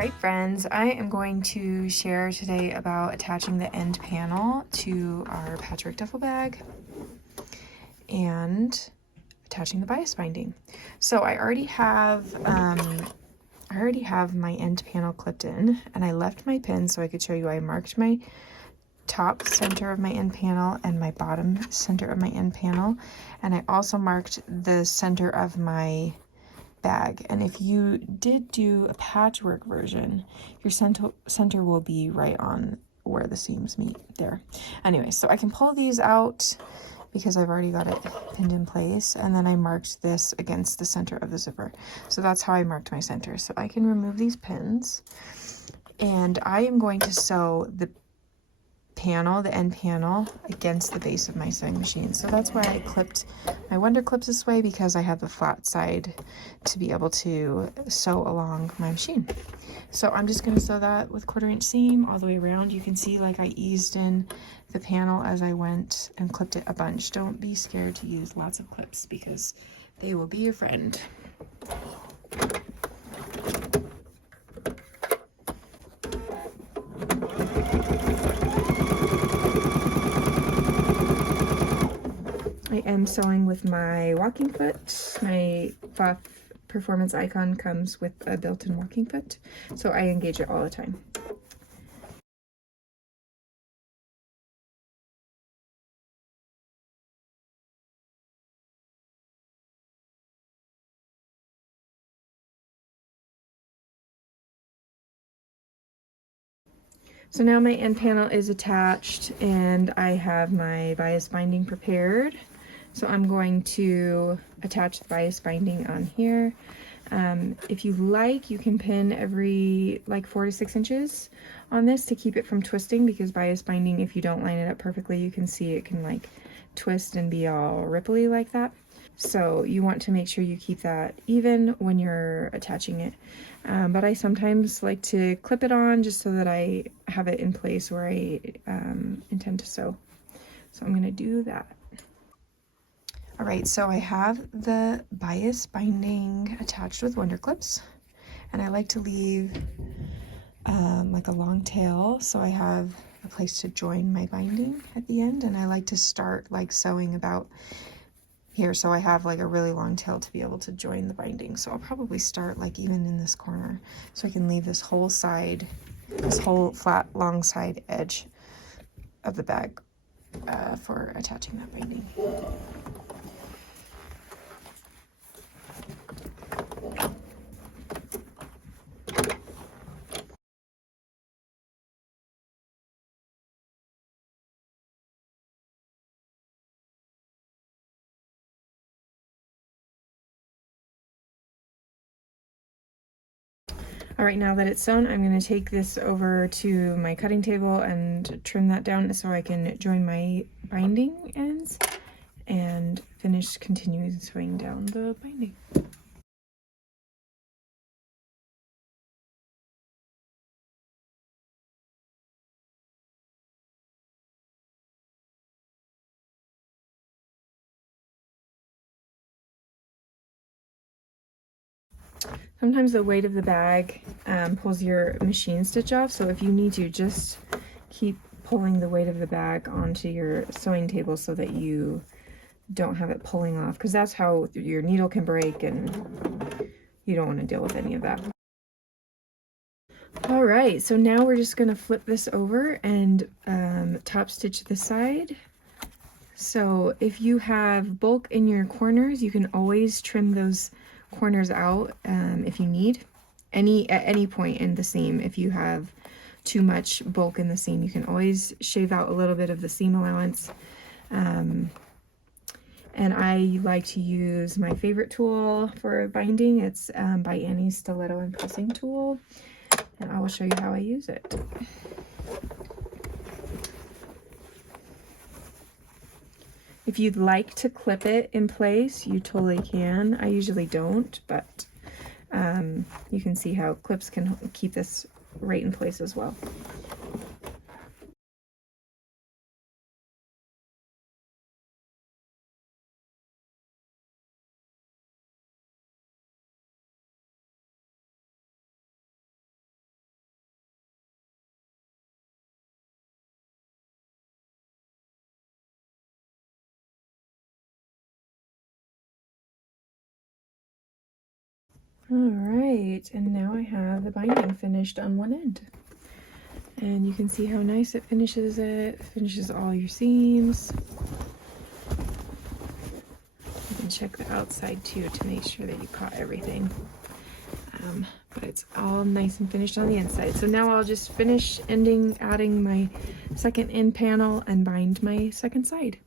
Alright friends, I am going to share today about attaching the end panel to our Patchwork Duffle bag and attaching the bias binding. So I already have my end panel clipped in, and I left my pin so I could show you. I marked my top center of my end panel and my bottom center of my end panel, and I also marked the center of my bag. And if you did do a patchwork version, your center will be right on where the seams meet there. Anyway, so I can pull these out because I've already got it pinned in place, and then I marked this against the center of the zipper. So that's how I marked my center. So I can remove these pins, and I am going to sew the end panel against the base of my sewing machine. So that's why I clipped my Wonder Clips this way, because I have the flat side to be able to sew along my machine. So I'm just going to sew that with 1/4" seam all the way around. You can see like I eased in the panel as I went and clipped it a bunch. Don't be scared to use lots of clips because they will be your friend. I am sewing with my walking foot. My Pfaff Performance Icon comes with a built-in walking foot, so I engage it all the time. So now my end panel is attached and I have my bias binding prepared. So I'm going to attach the bias binding on here. If you like, you can pin every like 4 to 6 inches on this to keep it from twisting, because bias binding, if you don't line it up perfectly, you can see it can like twist and be all ripply like that. So you want to make sure you keep that even when you're attaching it. But I sometimes like to clip it on just so that I have it in place where I intend to sew. So I'm going to do that. All right, so I have the bias binding attached with Wonder Clips, and I like to leave like a long tail, so I have a place to join my binding at the end, and I like to start like sewing about here, so I have like a really long tail to be able to join the binding. So I'll probably start like even in this corner, so I can leave this whole side, this whole flat long side edge of the bag for attaching that binding. All right, now that it's sewn, I'm going to take this over to my cutting table and trim that down so I can join my binding ends and continue sewing down the binding. Sometimes the weight of the bag pulls your machine stitch off, so if you need to, just keep pulling the weight of the bag onto your sewing table so that you don't have it pulling off, because that's how your needle can break and you don't want to deal with any of that. All right, so now we're just going to flip this over and top stitch the side. So if you have bulk in your corners, you can always trim those corners out if you need. At any point in the seam, if you have too much bulk in the seam, you can always shave out a little bit of the seam allowance. And I like to use my favorite tool for binding. It's by Annie's Stiletto and Pressing Tool, and I will show you how I use it. If you'd like to clip it in place, you totally can. I usually don't, but you can see how clips can keep this right in place as well. Alright, and now I have the binding finished on one end. And you can see how nice it finishes it. It finishes all your seams. You can check the outside too to make sure that you caught everything. But it's all nice and finished on the inside. So now I'll just finish adding my second end panel and bind my second side.